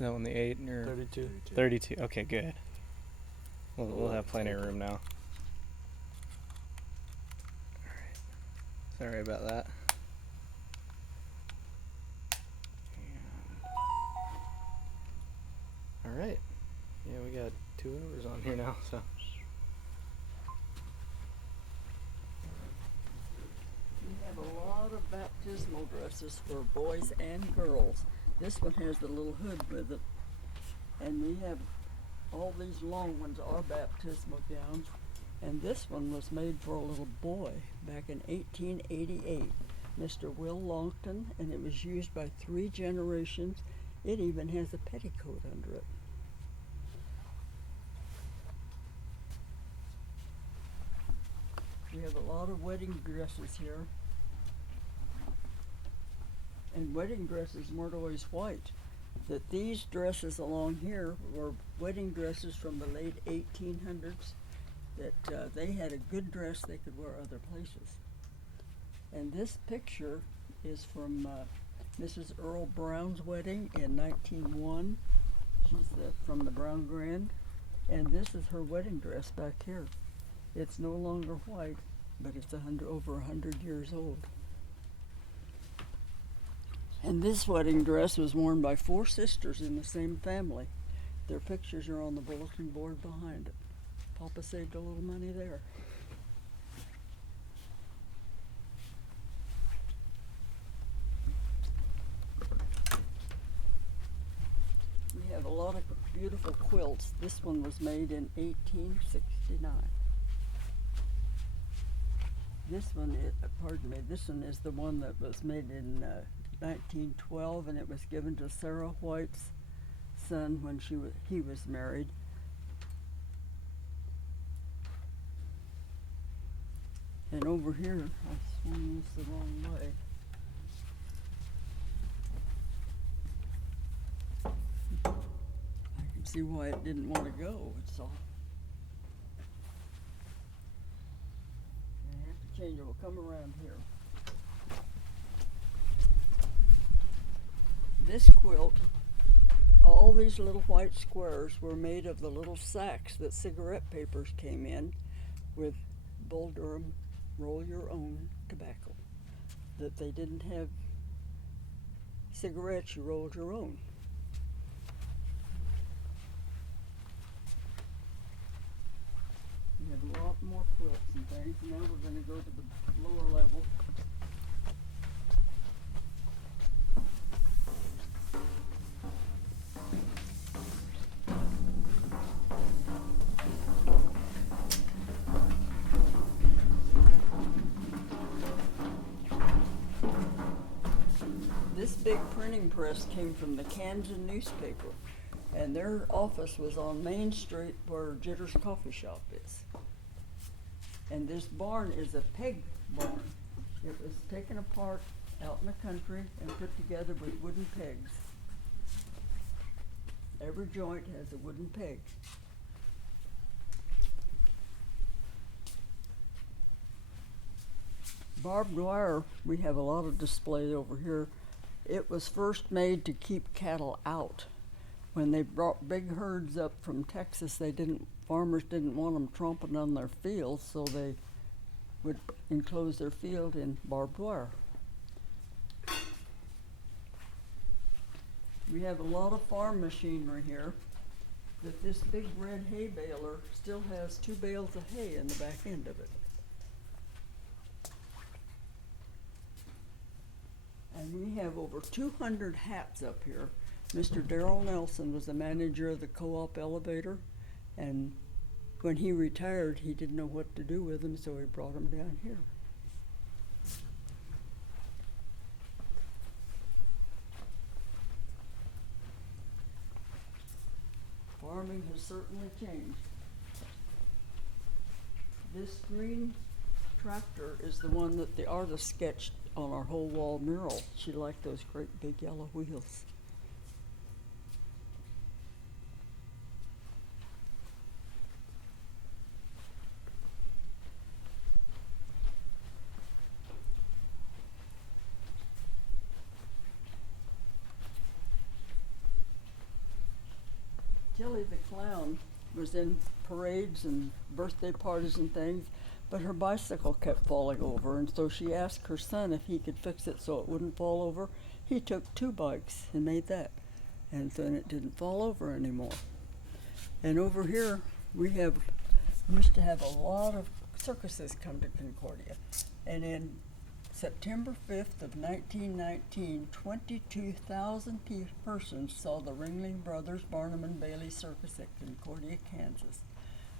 that one the 8 or 32. 32? Okay, good. We'll have plenty of room now. Alright. Sorry about that. Alright. Yeah, we got 2 hours on here now, so. We have a lot of baptismal dresses for boys and girls. This one has the little hood with it. And we have all these long ones are baptismal gowns. And this one was made for a little boy back in 1888. Mr. Will Longton, and it was used by 3 generations. It even has a petticoat under it. We have a lot of wedding dresses here. And wedding dresses weren't always white. That these dresses along here were wedding dresses from the late 1800s. That they had a good dress they could wear other places. And this picture is from Mrs. Earl Brown's wedding in 1901. She's from the Brown Grand. And this is her wedding dress back here. It's no longer white, but it's over 100 years old. And this wedding dress was worn by 4 sisters in the same family. Their pictures are on the bulletin board behind it. Papa saved a little money there. We have a lot of beautiful quilts. This one was made in 1869. This one is the one that was made in 1912, and it was given to Sarah White's son when he was married. And over here, I swung this the wrong way. I can see why it didn't want to go. It's all. I have to change it. We'll come around here. This quilt, all these little white squares were made of the little sacks that cigarette papers came in with Bull Durham roll your own tobacco. That they didn't have cigarettes, you rolled your own. We have a lot more quilts and things. Now we're going to go to the lower level. This big printing press came from the Kansas newspaper, and their office was on Main Street where Jitter's Coffee Shop is. And this barn is a peg barn. It was taken apart out in the country and put together with wooden pegs. Every joint has a wooden peg. Barbed wire, we have a lot of display over here. It was first made to keep cattle out. When they brought big herds up from Texas, farmers didn't want them tromping on their fields, so they would enclose their field in barbed wire. We have a lot of farm machinery here. That this big red hay baler still has 2 bales of hay in the back end of it. And we have over 200 hats up here. Mr. Darrell Nelson was the manager of the co-op elevator, and when he retired, he didn't know what to do with them, so he brought them down here. Farming has certainly changed. This green tractor is the one that the artist sketched on our whole wall mural. She liked those great big yellow wheels. Tilly the Clown was in parades and birthday parties and things, but her bicycle kept falling over, and so she asked her son if he could fix it so it wouldn't fall over. He took 2 bikes and made that, and then it didn't fall over anymore. And over here, we used to have a lot of circuses come to Concordia, and in September 5th of 1919, 22,000 persons saw the Ringling Brothers Barnum and Bailey Circus at Concordia, Kansas.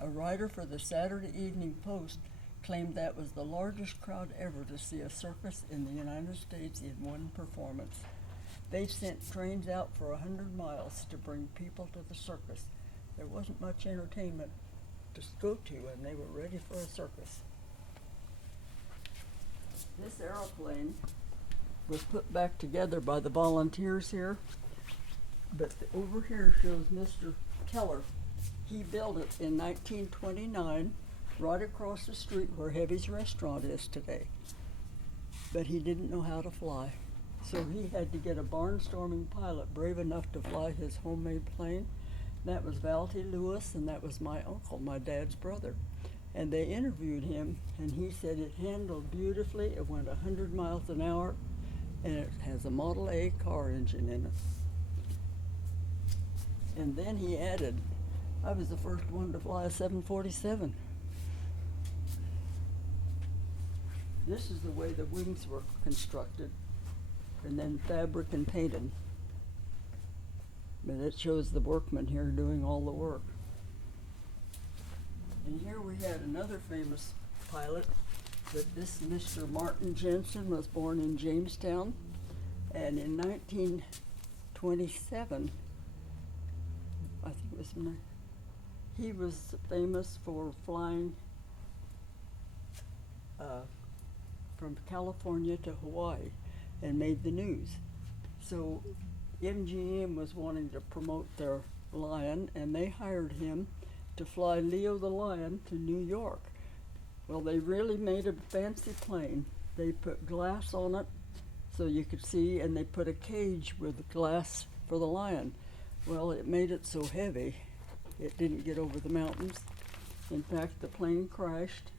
A writer for the Saturday Evening Post claimed that was the largest crowd ever to see a circus in the United States in one performance. They sent trains out for 100 miles to bring people to the circus. There wasn't much entertainment to go to, and they were ready for a circus. This aeroplane was put back together by the volunteers here, but over here shows Mr. Keller. He built it in 1929, right across the street where Heavy's restaurant is today. But he didn't know how to fly, so he had to get a barnstorming pilot brave enough to fly his homemade plane. That was Valty Lewis, and that was my uncle, my dad's brother. And they interviewed him, and he said it handled beautifully. It went 100 miles an hour, and it has a Model A car engine in it. And then he added, I was the first one to fly a 747. This is the way the wings were constructed, and then fabric and painted. But it shows the workmen here doing all the work. And here we had another famous pilot, but this Mr. Martin Jensen was born in Jamestown, and in 1927, I think it was, he was famous for flying from California to Hawaii and made the news. So MGM was wanting to promote their Lion, and they hired him to fly Leo the Lion to New York. Well, they really made a fancy plane. They put glass on it so you could see, and they put a cage with glass for the lion. Well, it made it so heavy, it didn't get over the mountains. In fact, the plane crashed,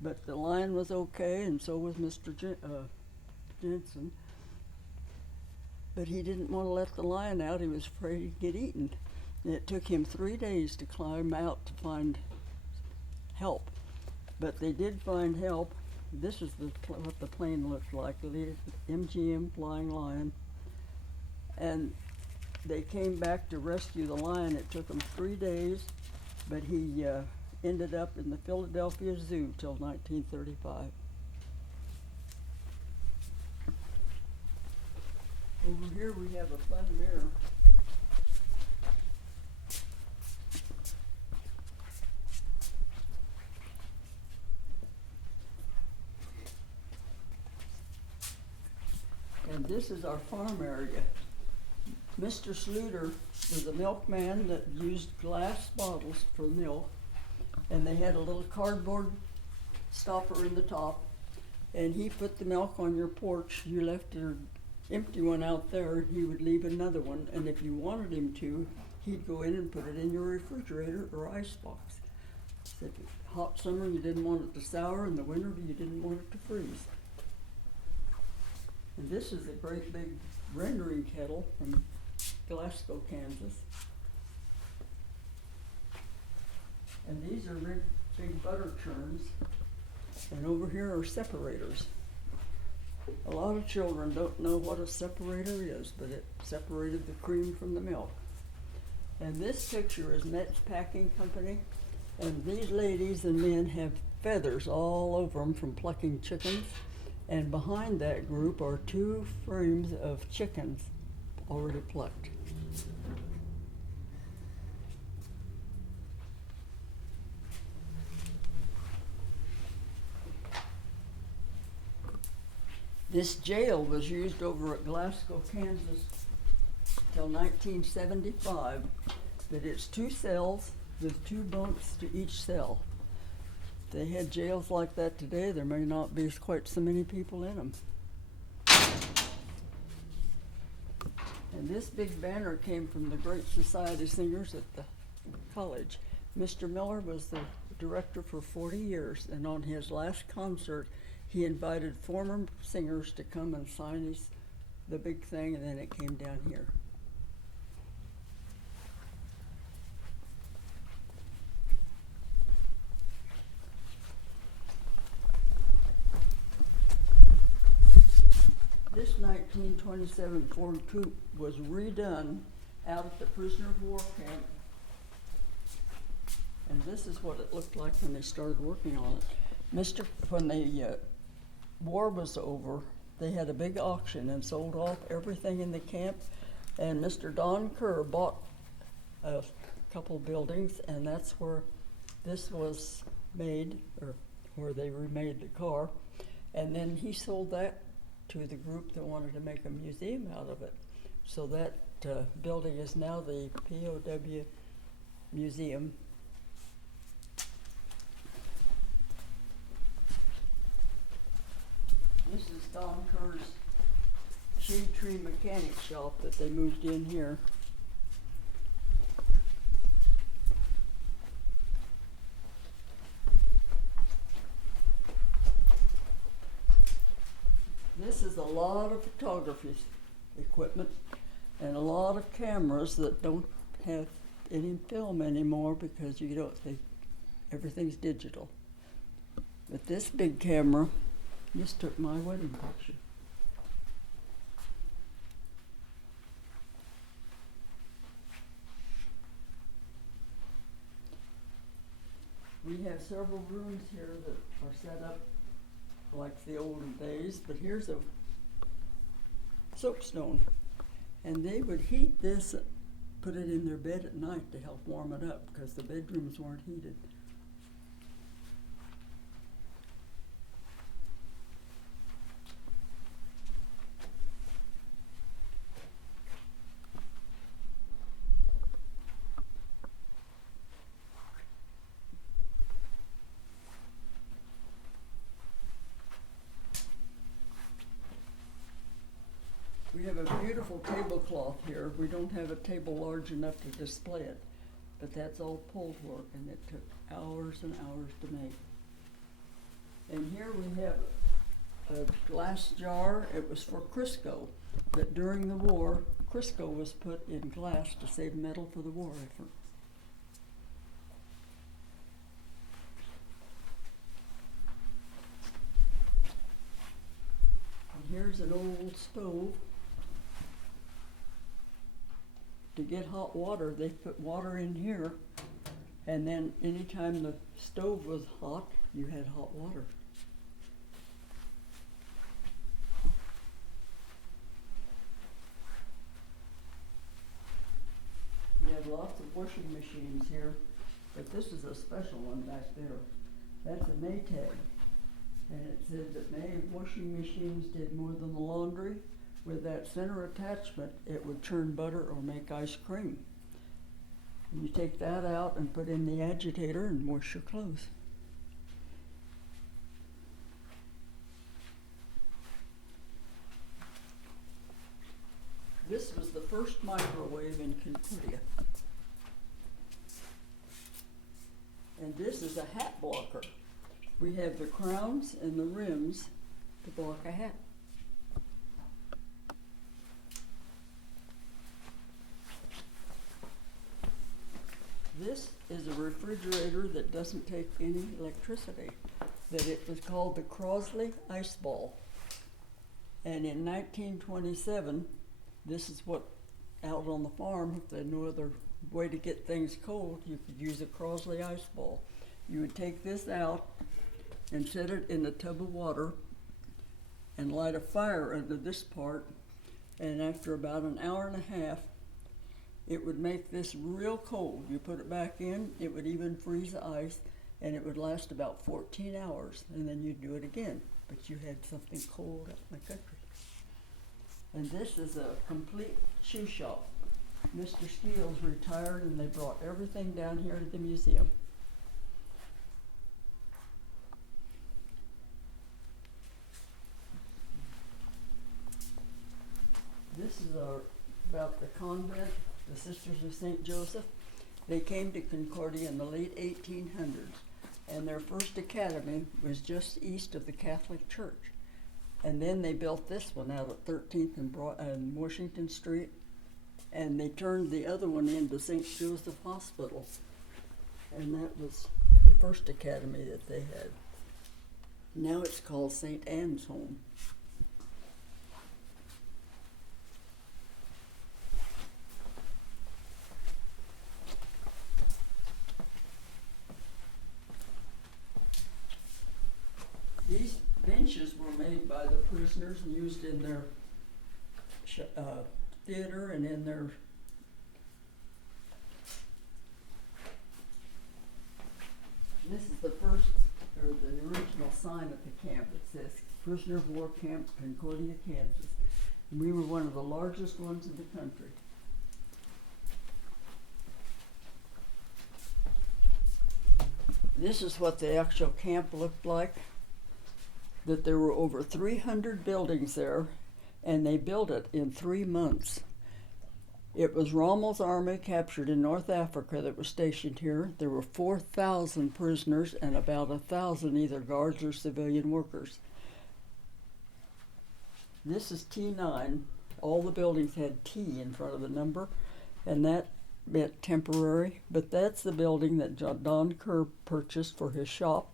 but the lion was okay, and so was Mr. Jensen. But he didn't want to let the lion out. He was afraid he'd get eaten. And it took him 3 days to climb out to find help. But they did find help. This is what the plane looked like, the MGM Flying Lion. And they came back to rescue the lion. It took them 3 days, but he ended up in the Philadelphia Zoo till 1935. Over here we have a fun mirror. And this is our farm area. Mr. Sluter was a milkman that used glass bottles for milk, and they had a little cardboard stopper in the top, and he put the milk on your porch. You left your empty one out there, he would leave another one, and if you wanted him to, he'd go in and put it in your refrigerator or icebox. So if it's hot summer, you didn't want it to sour, in the winter, you didn't want it to freeze. And this is a great big rendering kettle from Glasgow, Kansas. And these are big butter churns. And over here are separators. A lot of children don't know what a separator is, but it separated the cream from the milk. And this picture is Metz Packing Company. And these ladies and men have feathers all over them from plucking chickens. And behind that group are 2 frames of chickens already plucked. This jail was used over at Glasgow, Kansas till 1975, but it's 2 cells with 2 bunks to each cell. If they had jails like that today, there may not be quite so many people in them. And this big banner came from the Great Society Singers at the college. Mr. Miller was the director for 40 years, and on his last concert, he invited former singers to come and sign the big thing, and then it came down here. This 1927 Ford Coupe was redone out at the prisoner of war camp. And this is what it looked like when they started working on it. When the war was over, they had a big auction and sold off everything in the camp. And Mr. Don Kerr bought a couple buildings, and that's where this was made, or where they remade the car. And then he sold that to the group that wanted to make a museum out of it. So that building is now the POW Museum. This is Don Kerr's Shade Tree Mechanic Shop that they moved in here. This is a lot of photography equipment and a lot of cameras that don't have any film anymore because everything's digital. But this big camera just took my wedding picture. We have several rooms here that are set up like the olden days, but here's a soapstone. And they would heat this, put it in their bed at night to help warm it up because the bedrooms weren't heated. We have a beautiful tablecloth here. We don't have a table large enough to display it, but that's all pulled work, and it took hours and hours to make. And here we have a glass jar. It was for Crisco, but during the war, Crisco was put in glass to save metal for the war effort. And here's an old stove. To get hot water, they put water in here, and then anytime the stove was hot, you had hot water. We have lots of washing machines here, but this is a special one back there. That's a Maytag, and it said that May washing machines did more than the laundry. With that center attachment, it would churn butter or make ice cream. And you take that out and put in the agitator and wash your clothes. This was the first microwave in Concordia. And this is a hat blocker. We have the crowns and the rims to block a hat. This is a refrigerator that doesn't take any electricity. That it was called the Crosley Ice Ball. And in 1927, this is what, out on the farm, if they had no other way to get things cold, you could use a Crosley Ice Ball. You would take this out and set it in a tub of water and light a fire under this part, and after about an hour and a half, it would make this real cold. You put it back in, it would even freeze the ice, and it would last about 14 hours, and then you'd do it again. But you had something cold out in the country. And this is a complete shoe shop. Mr. Steele's retired, and they brought everything down here to the museum. This is our about the convent, the Sisters of St. Joseph. They came to Concordia in the late 1800s, and their first academy was just east of the Catholic Church. And then they built this one out at 13th and Washington Street, and they turned the other one into St. Joseph Hospital. And that was the first academy that they had. Now it's called St. Anne's Home. These benches were made by the prisoners and used in their theater and in their this is the first, or the original sign at the camp. It says Prisoner of War Camp, Concordia, Kansas. And we were one of the largest ones in the country. This is what the actual camp looked like. That there were over 300 buildings there, and they built it in 3 months. It was Rommel's army captured in North Africa that was stationed here. There were 4,000 prisoners and about 1,000 either guards or civilian workers. This is T9. All the buildings had T in front of the number, and that meant temporary, but that's the building that Don Kerr purchased for his shop,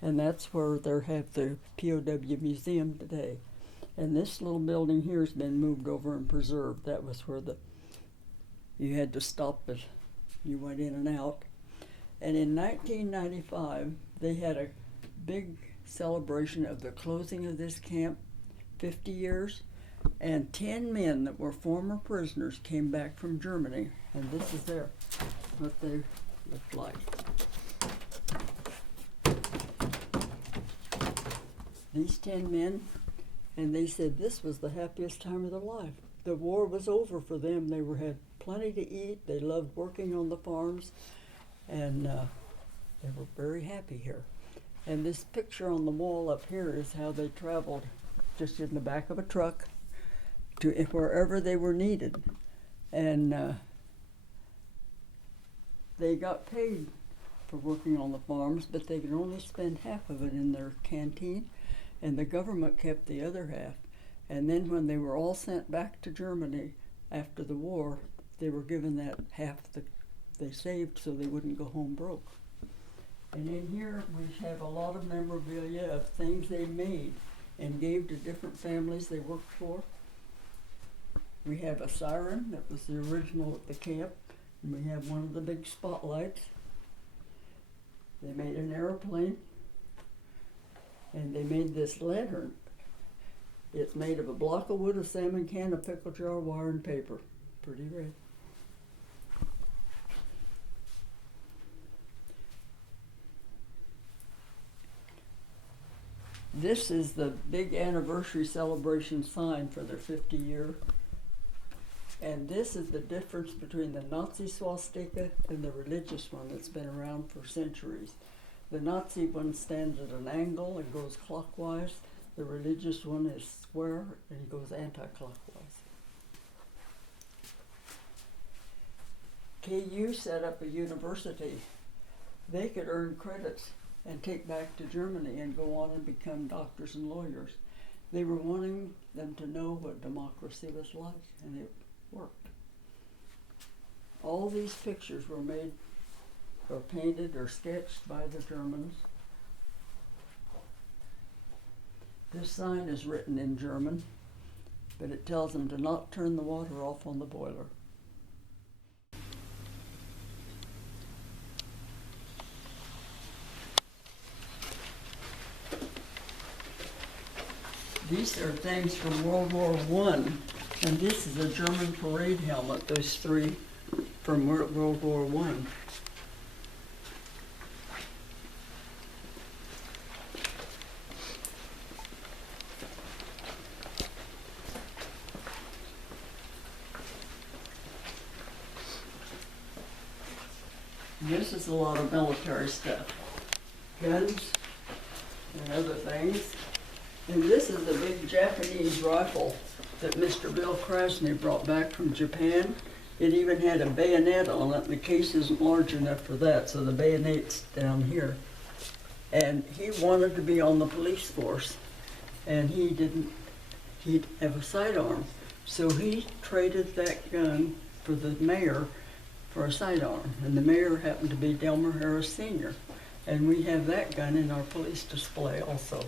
and that's where they have the POW Museum today. And this little building here has been moved over and preserved. That was where you had to stop as you went in and out. And in 1995, they had a big celebration of the closing of this camp, 50 years, and 10 men that were former prisoners came back from Germany, and this is what they looked like. These 10 men, and they said this was the happiest time of their life. The war was over for them. They had plenty to eat. They loved working on the farms, and they were very happy here. And this picture on the wall up here is how they traveled, just in the back of a truck, to wherever they were needed. And they got paid for working on the farms, but they could only spend half of it in their canteen, and the government kept the other half. And then when they were all sent back to Germany after the war, they were given that half that they saved so they wouldn't go home broke. And in here we have a lot of memorabilia of things they made and gave to different families they worked for. We have a siren that was the original at the camp, and we have one of the big spotlights. They made an airplane, and they made this lantern. It's made of a block of wood, a salmon can, a pickle jar, wire, and paper. Pretty red. This is the big anniversary celebration sign for their 50-year. And this is the difference between the Nazi swastika and the religious one that's been around for centuries. The Nazi one stands at an angle and goes clockwise. The religious one is square and goes anti-clockwise. KU set up a university. They could earn credits and take back to Germany and go on and become doctors and lawyers. They were wanting them to know what democracy was like, and it worked. All these pictures were made or painted or sketched by the Germans. This sign is written in German, but it tells them to not turn the water off on the boiler. These are things from World War I, and this is a German parade helmet, those three from World War I. This is a lot of military stuff, guns and other things. And this is a big Japanese rifle that Mr. Bill Krasny brought back from Japan. It even had a bayonet on it. The case isn't large enough for that, so the bayonet's down here. And he wanted to be on the police force, and he'd have a sidearm. So he traded that gun for the mayor for a sidearm, and the mayor happened to be Delmer Harris Sr. And we have that gun in our police display also.